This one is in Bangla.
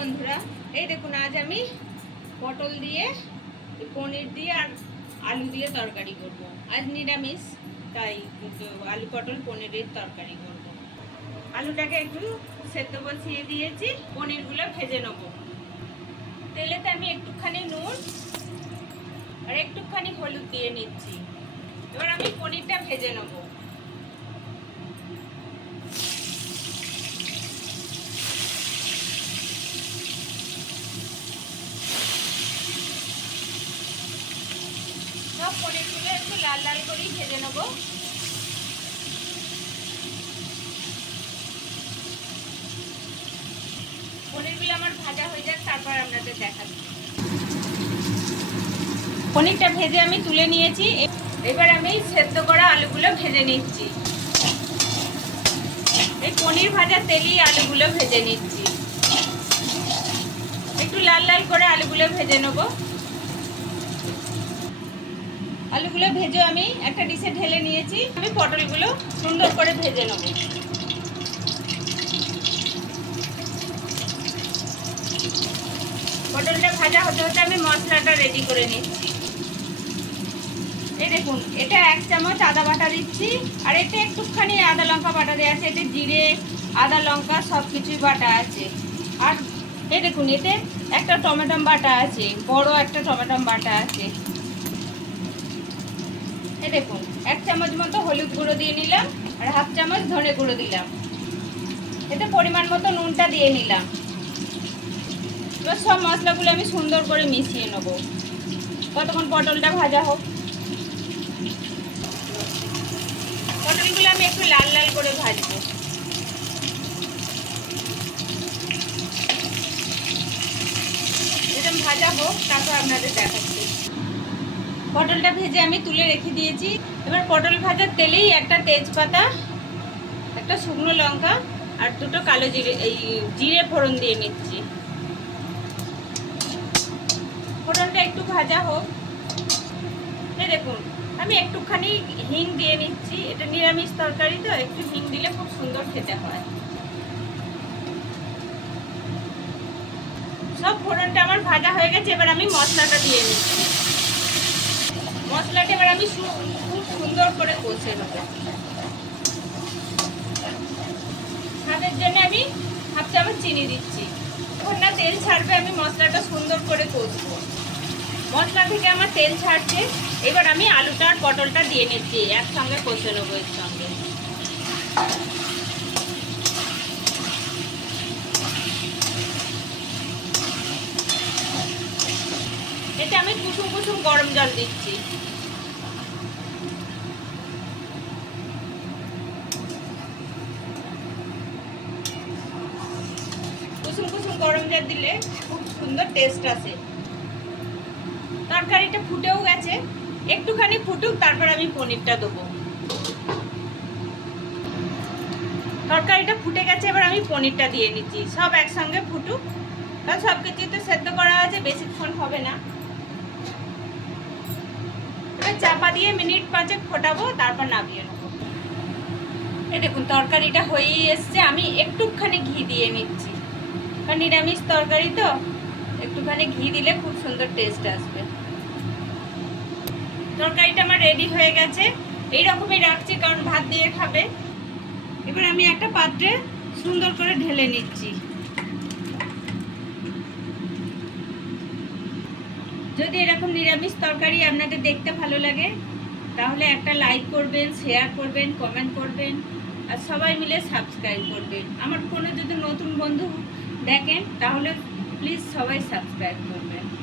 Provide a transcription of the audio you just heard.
বন্ধুরা, এই দেখুন, আজ আমি পটল দিয়ে, পনির দিয়ে আর আলু দিয়ে তরকারি করব। আজ নিরামিষ, তাই আলু পটল পনিরের তরকারি করব। আলুটাকে একটু সেদ্ধ বসিয়ে দিয়েছি, পনিরগুলো ভেজে নেব। তেলেতে আমি একটুখানি নুন আর একটুখানি হলুদ দিয়ে নিচ্ছি। এবার আমি পনিরটা ভেজে নেব। পনিরগুলো একটু লাল লাল করেই ভেজে নেব। পনিরগুলো আমার ভাজা হয়ে যাক, তারপর আপনাদের দেখাচ্ছি পনিরটা ভেজে আমি তুলে নিয়েছি। এবার আমি সেদ্ধ করা আলুগুলো ভেজে নিচ্ছি। এই পনির ভাজা তেলেই আলুগুলো ভেজে নিচ্ছি। একটু লাল লাল করে আলুগুলো ভেজে নেব। আলুগুলো ভেজে আমি একটা ডিশে ঢেলে নিয়েছি। আমি পটলগুলো সুন্দর করে ভেজে নেব। পটলটা ভাজা হতে হতে আমি মশলাটা রেডি করে নিচ্ছি। এই দেখুন, এটা এক চামচ আদা বাটা দিচ্ছি, আর এতে একটুখানি আদা লঙ্কা বাটা দেওয়া আছে এতে জিরে, আদা লঙ্কা সব কিছুই বাটা আছে। আর এই দেখুন, এতে একটা টমেটো বাটা আছে, বড় একটা টমেটো বাটা আছে। এই দেখুন, এক চামচ মতো হলুদ গুঁড়ো দিয়ে নিলাম আর হাফ চামচ ধনে গুঁড়ো দিলাম। এতে পরিমাণ মতো নুনটা দিয়ে নিলাম। এবার সব মশলাগুলো আমি সুন্দর করে মিশিয়ে নেব। কতক্ষণ পটলটা ভাজা হোক। পটলগুলো আমি একটু লাল লাল করে ভাজবো। এরকম ভাজা হোক, তারপর আপনাদের দেখাচ্ছি। পটলটা ভেজে আমি তুলে রেখে দিয়েছি। এবার পটল ভাজার তেলেই একটা তেজপাতা, একটা শুকনো লঙ্কা আর দুটো কালো জিরে, এই জিরে ফোড়ন দিয়ে নিচ্ছি। ফোড়নটা একটু ভাজা হোক। দেখুন, আমি একটুখানি হিং দিয়ে নিচ্ছি। এটা নিরামিষ তরকারি তো, একটু হিং দিলে খুব সুন্দর খেতে হয়। সব ফোড়নটা আমার ভাজা হয়ে গেছে, এবার আমি মশলাটা দিয়ে নিচ্ছি। মশলাটা এবার আমি খুব সুন্দর করে কষে নেব। স্বাদের জন্য আমি হাফ চামচ চিনি দিচ্ছি। যখন না, তেল ছাড়বে, আমি মশলাটা সুন্দর করে কষবো। মশলা থেকে আমার তেল ছাড়ছে। এবার আমি আলুটা আর পটলটা দিয়ে নিচ্ছি, একসঙ্গে কষে নেব এর সঙ্গে এতে আমি কুসুম কুসুম গরম জল দিচ্ছি। কুসুম কুসুম গরম জল দিলে খুব সুন্দর টেস্ট আসে। তরকারিটা ফুটেও গেছে। একটুখানি ফুটুক, তারপর আমি পনিরটা দেবো। তরকারিটা ফুটে গেছে, এবার আমি পনিরটা দিয়ে নিচ্ছি। সব একসঙ্গে ফুটুক। কারণ সব কিছুই তো সেদ্ধ করা আছে, বেশিক্ষণ হবে না। চাপা দিয়ে মিনিট পাঁচেক ফোটাবো, তারপর নামিয়ে নেব। এই দেখুন, তরকারিটা হয়েই এসছে। আমি একটুখানি ঘি দিয়ে নিচ্ছি। কারণ নিরামিষ তরকারি তো, একটুখানি ঘি দিলে খুব সুন্দর টেস্ট আসবে। তরকারিটা আমার রেডি হয়ে গেছে। এই রকমই রাখছি, কারণ ভাত দিয়ে খাবে। এবার আমি একটা পাত্রে সুন্দর করে ঢেলে নিচ্ছি। যদি এরকম নিরামিষ তরকারি আপনাদের দেখতে ভালো লাগে, তাহলে একটা লাইক করবেন শেয়ার করবেন কমেন্ট করবেন, আর সবাই মিলে সাবস্ক্রাইব করবেন। আমার কোনো যদি নতুন বন্ধু দেখেন, তাহলে প্লিজ সবাই সাবস্ক্রাইব করবেন।